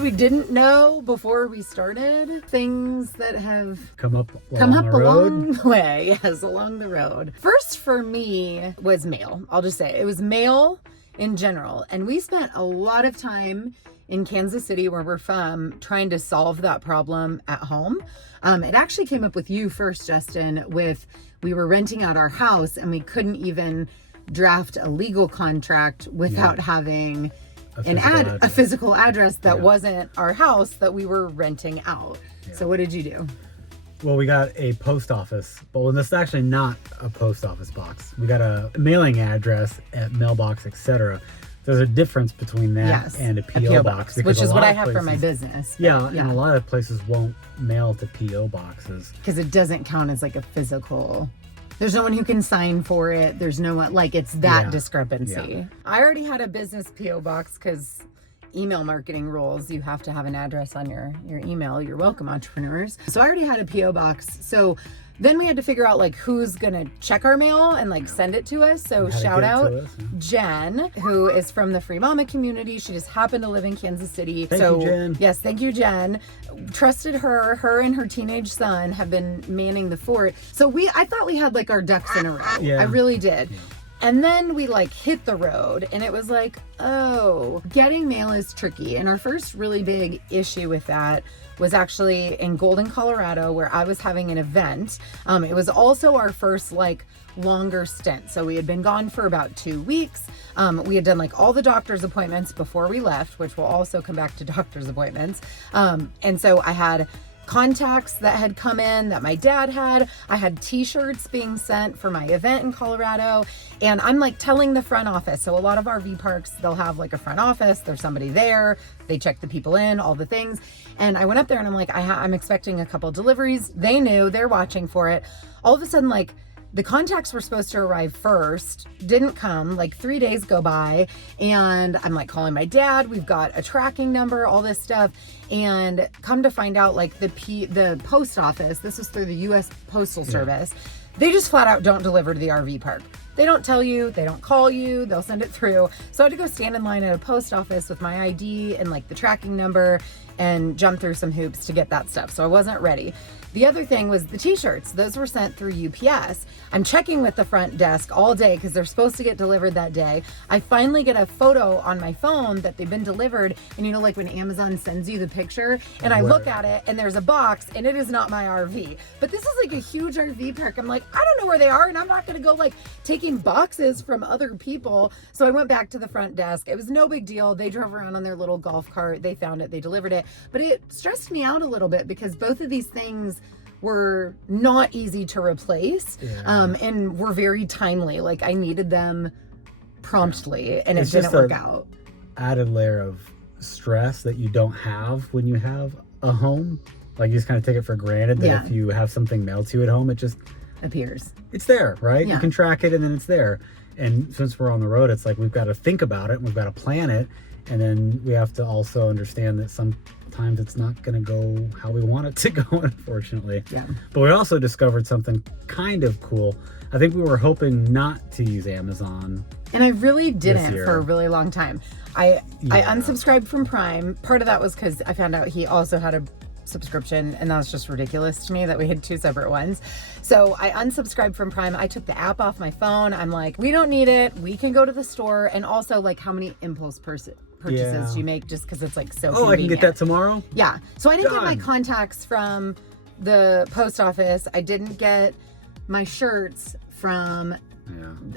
things we didn't know before we started, things that have come up along the way. Yes, along the road. First for me was mail. I'll just say it was mail in general. And we spent a lot of time in Kansas City, where we're from, trying to solve that problem at home. It actually came up with you first, Justin, we were renting out our house and we couldn't even draft a legal contract without having a physical address that wasn't our house that we were renting out. Yeah. So what did you do? Well, we got a post office, but this is actually not a post office box. We got a mailing address at mailbox, etc. There's a difference between that and a P.O. box. Which is what I have for my business. Yeah, and a lot of places won't mail to P.O. boxes. Because it doesn't count as like a physical... There's no one who can sign for it. There's no one, like, it's that discrepancy. Yeah. I already had a business P.O. box because email marketing rules, you have to have an address on your email. You're welcome, entrepreneurs. So I already had a P.O. box. So then we had to figure out like who's gonna check our mail and like send it to us. So shout out Jen, who is from the Free Mama community. She just happened to live in Kansas City. Thank you, Jen. Yes, thank you, Jen. Trusted her. Her and her teenage son have been manning the fort. So I thought we had like our ducks in a row. I really did. And then we like hit the road and it was like, oh, getting mail is tricky. And our first really big issue with that was actually in Golden, Colorado, where I was having an event. It was also our first like longer stint. So we had been gone for about 2 weeks. We had done like all the doctor's appointments before we left, which will also come back to doctor's appointments. And so I had contacts that had come in that my dad had. I had t-shirts being sent for my event in Colorado. And I'm like telling the front office. So a lot of RV parks, they'll have like a front office. There's somebody there. They check the people in, all the things. And I went up there and I'm like, I'm expecting a couple deliveries. They knew, they're watching for it. All of a sudden, like, the contacts were supposed to arrive first, didn't come, like 3 days go by, and I'm like calling my dad, we've got a tracking number, all this stuff, and come to find out like the post office, this was through the U.S. Postal Service, they just flat out don't deliver to the RV park. They don't tell you, they don't call you, they'll send it through. So I had to go stand in line at a post office with my ID and like the tracking number and jump through some hoops to get that stuff. So I wasn't ready. The other thing was the t-shirts. Those were sent through UPS. I'm checking with the front desk all day because they're supposed to get delivered that day. I finally get a photo on my phone that they've been delivered. And you know, like when Amazon sends you the picture and I look at it and there's a box and it is not my RV. But this is like a huge RV park. I'm like, I don't know where they are and I'm not going to go like taking boxes from other people. So I went back to the front desk. It was no big deal. They drove around on their little golf cart. They found it. They delivered it. But it stressed me out a little bit because both of these things were not easy to replace, and were very timely. Like I needed them promptly, and it didn't work out. Added layer of stress that you don't have when you have a home. Like you just kind of take it for granted that if you have something mailed to you at home, it just appears. It's there, right? You can track it, and then it's there. And since we're on the road, it's like we've got to think about it, and we've got to plan it, and then we have to also understand that sometimes it's not going to go how we want it to go, unfortunately. Yeah. But we also discovered something kind of cool. I think we were hoping not to use Amazon. And I really didn't for a really long time. I unsubscribed from Prime. Part of that was because I found out he also had a subscription, and that was just ridiculous to me that we had two separate ones. So I unsubscribed from Prime. I took the app off my phone. I'm like, we don't need it. We can go to the store. And also, like, how many impulse purchases do you make just because it's like so convenient. I can get that tomorrow? Yeah. So I didn't get my contacts from the post office. I didn't get my shirts from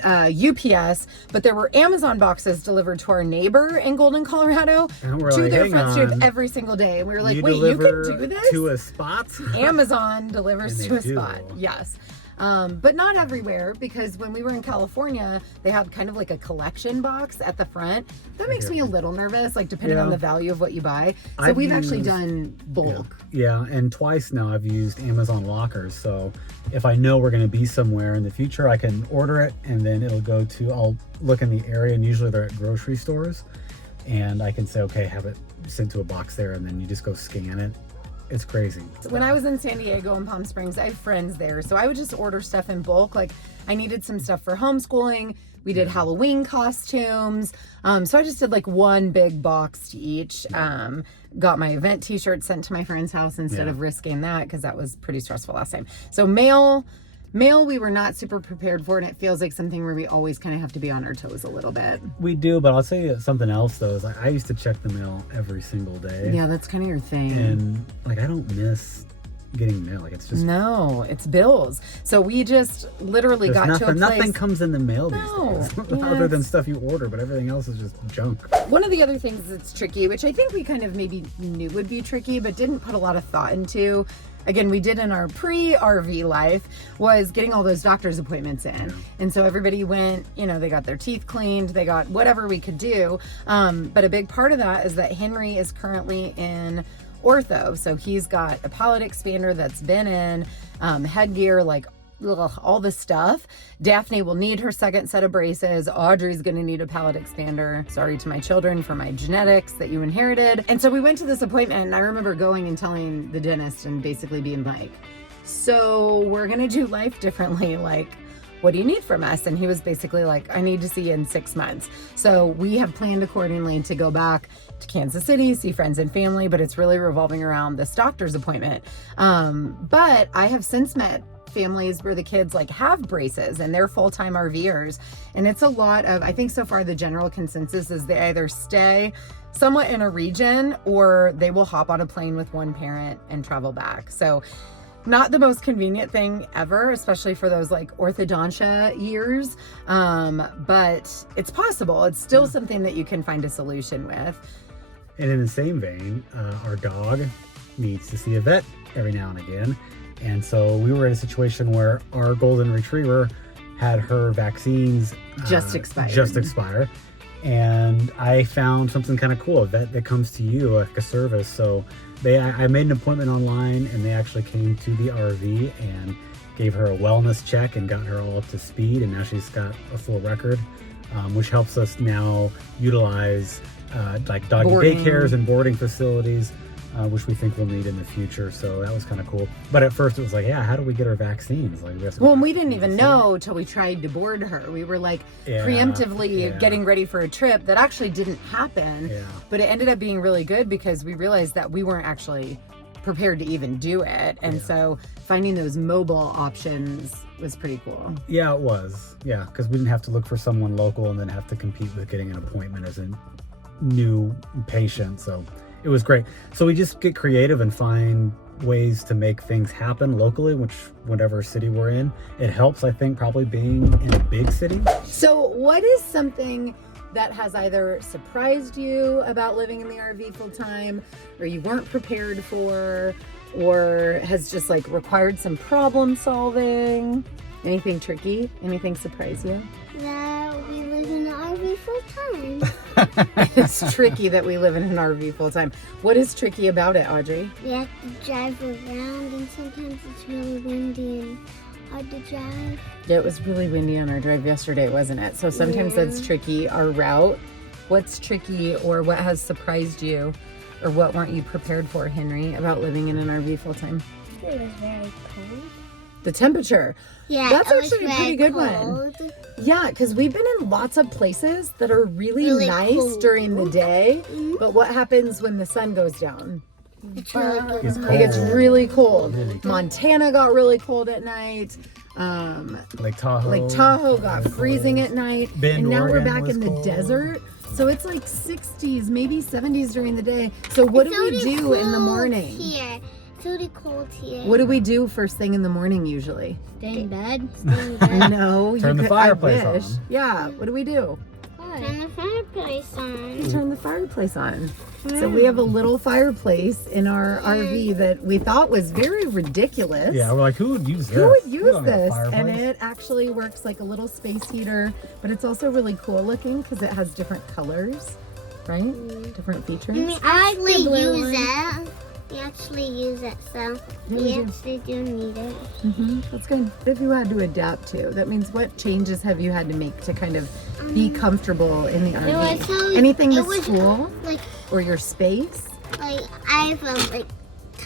UPS, but there were Amazon boxes delivered to our neighbor in Golden, Colorado, to their front stoop every single day. And we were like, wait, you can do this? To a spot? Amazon delivers to a spot. Yes. But not everywhere, because when we were in California, they have kind of like a collection box at the front. That makes me a little nervous, like depending on the value of what you buy. So we've actually done bulk. Yeah, and twice now I've used Amazon lockers. So if I know we're going to be somewhere in the future, I can order it and then I'll look in the area, and usually they're at grocery stores, and I can say, okay, have it sent to a box there, and then you just go scan it. It's crazy. When I was in San Diego and Palm Springs, I have friends there. So I would just order stuff in bulk. Like I needed some stuff for homeschooling. We did Halloween costumes. So I just did like one big box to each. Got my event t-shirt sent to my friend's house instead of risking that because that was pretty stressful last time. So mail we were not super prepared for, and it feels like something where we always kind of have to be on our toes a little bit. We do, but I'll say something else though, is I used to check the mail every single day. Yeah, that's kind of your thing. And like I don't miss getting mail. Like it's just it's bills. So we just literally got to a place. Nothing comes in the mail these days other than stuff you order, but everything else is just junk. One of the other things that's tricky, which I think we kind of maybe knew would be tricky, but didn't put a lot of thought into, again, we did in our pre-RV life, was getting all those doctor's appointments in. And so everybody went, they got their teeth cleaned, they got whatever we could do. But a big part of that is that Henry is currently in ortho. So he's got a palate expander that's been in, headgear, like all the stuff. Daphne will need her second set of braces. Audrey's going to need a palate expander. Sorry to my children for my genetics that you inherited. And so we went to this appointment, and I remember going and telling the dentist and basically being like, so we're going to do life differently. Like, what do you need from us? And he was basically like, I need to see you in 6 months. So we have planned accordingly to go back to Kansas City, see friends and family, but it's really revolving around this doctor's appointment. But I have since met families where the kids like have braces and they're full-time RVers. And it's a lot of, I think so far the general consensus is they either stay somewhat in a region or they will hop on a plane with one parent and travel back. So not the most convenient thing ever, especially for those like orthodontia years. But it's possible. It's still something that you can find a solution with. And in the same vein, our dog needs to see a vet every now and again. And so we were in a situation where our golden retriever had her vaccines just expire. And I found something kind of cool, a vet that comes to you, like a service. So I made an appointment online, and they actually came to the RV and gave her a wellness check and got her all up to speed. And now she's got a full record, which helps us now utilize like doggy daycares and boarding facilities, which we think we'll need in the future. So that was kind of cool. But at first it was like, yeah, how do we get our vaccines? Like, we didn't even know till we tried to board her. We were like preemptively getting ready for a trip that actually didn't happen. Yeah. But it ended up being really good because we realized that we weren't actually prepared to even do it. And so finding those mobile options was pretty cool. Yeah, it was. Yeah, because we didn't have to look for someone local and then have to compete with getting an appointment as a new patient. So it was great. So we just get creative and find ways to make things happen locally, which whatever city we're in. It helps, I think, probably being in a big city. So what is something that has either surprised you about living in the RV full time, or you weren't prepared for, or has just like required some problem solving? Anything tricky? Anything surprise you? That we live in an RV full time. It's tricky that we live in an RV full time. What is tricky about it, Audrey? We have to drive around, and sometimes it's really windy and hard to drive. Yeah, it was really windy on our drive yesterday, wasn't it? So sometimes that's tricky. Our route. What's tricky, or what has surprised you, or what weren't you prepared for, Henry, about living in an RV full time? It was very cold. The temperature. Yeah, that's actually a pretty good one. Yeah, because we've been in lots of places that are really nice cold during the day, but what happens when the sun goes down? It's really cold. It gets really cold. Montana got really cold at night. Lake Tahoe got freezing at night. Bend, and now Oregon we're back in the desert. So it's like 60s, maybe 70s during the day. So what do we do in the morning? Here. It's really cold here. What do we do first thing in the morning usually? Stay in bed. No. Turn the fireplace on. Yeah. What do we do? Turn the fireplace on. You turn the fireplace on. So we have a little fireplace in our RV that we thought was very ridiculous. Yeah, we're like, who would use this? Who would use this? And it actually works like a little space heater, but it's also really cool looking because it has different colors, right? Different features. We actually use it. We actually use it, so we actually do need it. That's good. If you had to adapt to, that means what changes have you had to make to kind of be comfortable in the RV? Anything with school, like, or your space? Like I have a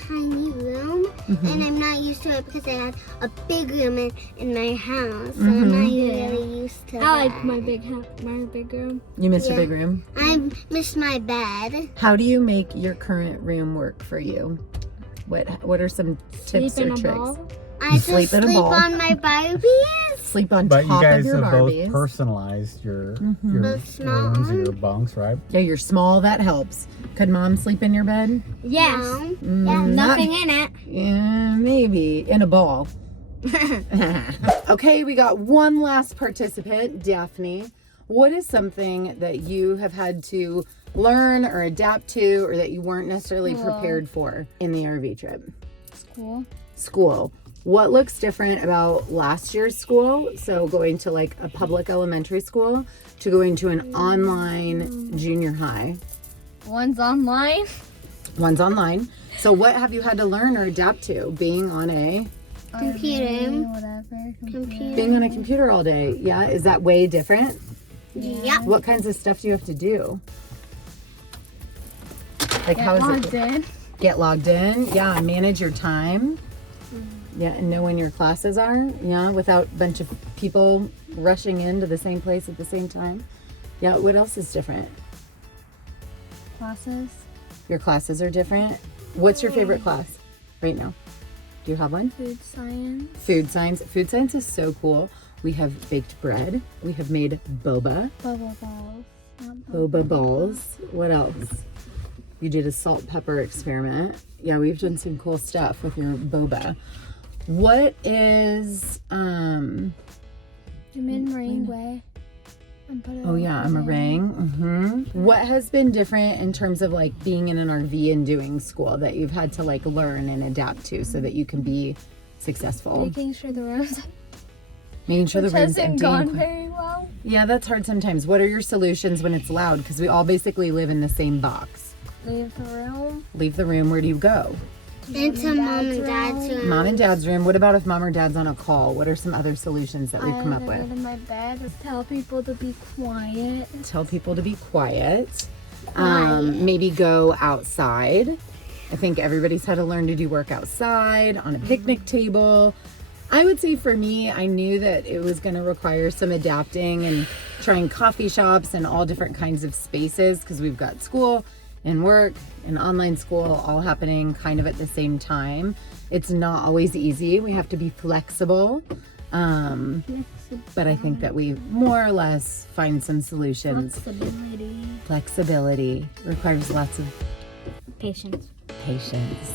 tiny room, and I'm not used to it because I had a big room in my house. So I'm not really used to I that. like my big room. You miss your big room? I miss my bed. How do you make your current room work for you? What are some tips Sleep in or a tricks? ball. I just sleep in a ball. on my Barbies. Sleep on But you top guys of your have both Barbies. personalized your Both small. rooms or your bunks, right? Yeah, you're small. That helps. Could mom sleep in your bed? Yes. No. Nothing in it. Yeah, maybe in a ball. Okay, we got one last participant, Daphne. What is something that you have had to learn or adapt to, or that you weren't necessarily prepared for in the RV trip? School. What looks different about last year's school? So going to like a public elementary school to going to an online junior high. One's online. One's online. So what have you had to learn or adapt to being on a Computer. Whatever. being on a computer all day? Yeah, is that way different? Yeah. What kinds of stuff do you have to do? Like how is it? Get logged in. Yeah, manage your time. Yeah, and know when your classes are. Yeah, without a bunch of people rushing into the same place at the same time. Yeah, what else is different? Classes. Your classes are different. What's your favorite class right now? Do you have one? Food science. Food science. Food science is so cool. We have baked bread. We have made boba. Bubble balls. Boba balls. What else? You did a salt pepper experiment. Yeah, we've done some cool stuff with your boba. What is You made meringue. oh yeah, a meringue. What has been different in terms of like being in an RV and doing school that you've had to like learn and adapt to so that you can be successful? Making sure the room's Making sure the room's hasn't empty. gone very well. Yeah, that's hard sometimes. What are your solutions when it's loud? Because we all basically live in the same box. Leave the room. Leave the room. Where do you go? Into mom and dad's room. Mom and dad's room. What about if mom or dad's on a call? What are some other solutions that we've come up I with? go to my bed. Tell people to be quiet. Tell people to be quiet. Maybe go outside. I think everybody's had to learn to do work outside on a picnic table. I would say for me, I knew that it was going to require some adapting and trying coffee shops and all different kinds of spaces because we've got school and work and online school all happening kind of at the same time. It's not always easy. We have to be flexible. But I think that we more or less find some solutions. Flexibility requires lots of Patience. patience.